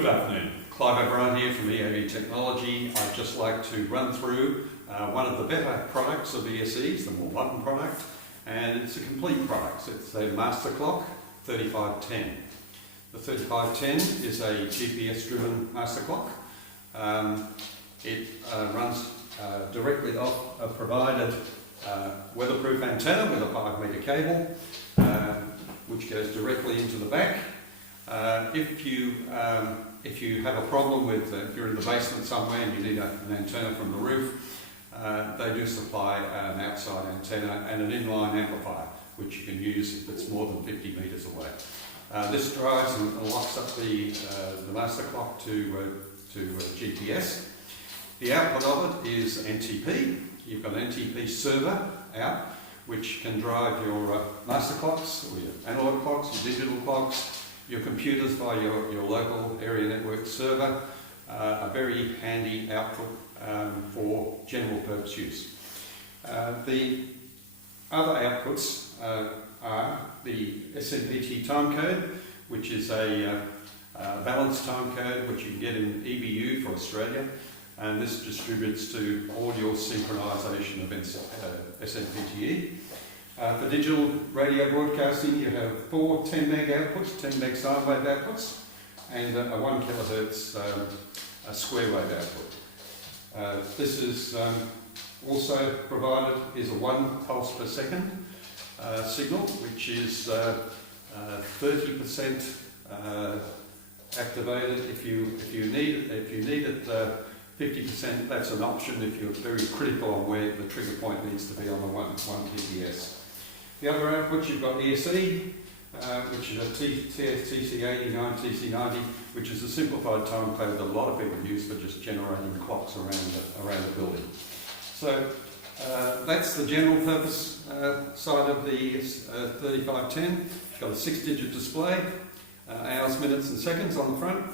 Good afternoon. Clive O'Brien here from EAV Technology. I'd just like to run through one of the better products of ESE's, the more modern product, and it's a complete product. It's a Master Clock 3510. The 3510 is a GPS-driven Master Clock. It runs directly off a provided weatherproof antenna with a 5-metre cable, which goes directly into the back. If you have a problem with, if you're in the basement somewhere and you need an antenna from the roof, they do supply an outside antenna and an inline amplifier, which you can use if it's more than 50 metres away. This drives and locks up the Master Clock to GPS. The output of it is NTP. You've got an NTP server out, which can drive your Master Clocks, or your analog clocks, your digital clocks, your computers via your local area network server. A very handy output for general purpose use. The other outputs are the SMPT timecode, which is a balanced timecode which you can get in EBU for Australia, and this distributes to all your synchronisation of SMPTE. For digital radio broadcasting, you have 4 10 meg outputs, 10 meg sine wave outputs, and a 1 kilohertz a square wave output. This is also provided is a 1 pulse per second signal, which is 30% activated. If you need it 50%, that's an option if you're very critical on where the trigger point needs to be on the 1 TPS. The other outputs, you've got ESE, which is a TC80, TC90, which is a simplified time code that a lot of people use for just generating clocks around the building. So that's the general purpose side of the 3510. It's got a 6-digit display, hours, minutes and seconds on the front,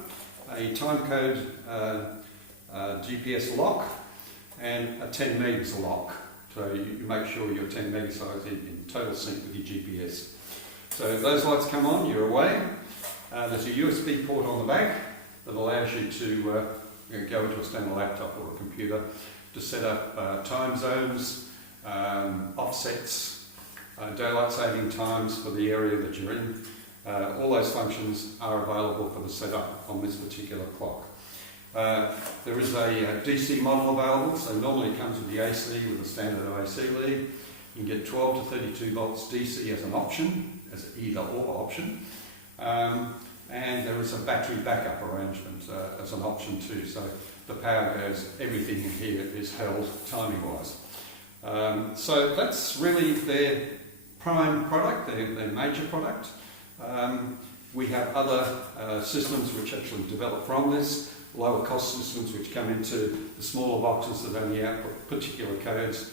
a time code GPS lock, and a 10 megs lock. So you make sure you're 10 megs in total sync with your GPS. So those lights come on, you're away. There's a USB port on the back that allows you to go into a standard laptop or a computer to set up time zones, offsets, daylight saving times for the area that you're in. All those functions are available for the setup on this particular clock. There is a DC model available, so normally it comes with the AC with a standard AC lead. You can get 12 to 32 volts DC as an option, as an either or option. And there is a battery backup arrangement as an option too, so the power goes, everything in here is held timing wise. So that's really their prime product, their major product. We have other systems which actually develop from this, lower cost systems which come into the smaller boxes that only output particular codes,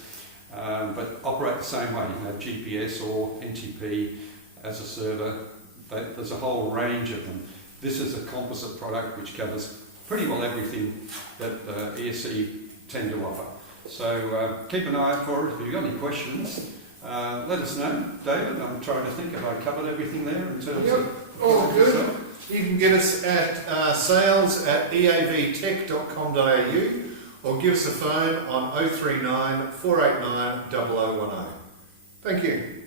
but operate the same way. You have GPS or NTP as a server. There's a whole range of them. This is a composite product which covers pretty well everything that ESE tend to offer. So keep an eye out for it. If you've got any questions, let us know. David, I'm trying to think if I covered everything there in terms of... All good. You can get us at sales@eavtech.com.au or give us a phone on 039 489 0010. Thank you.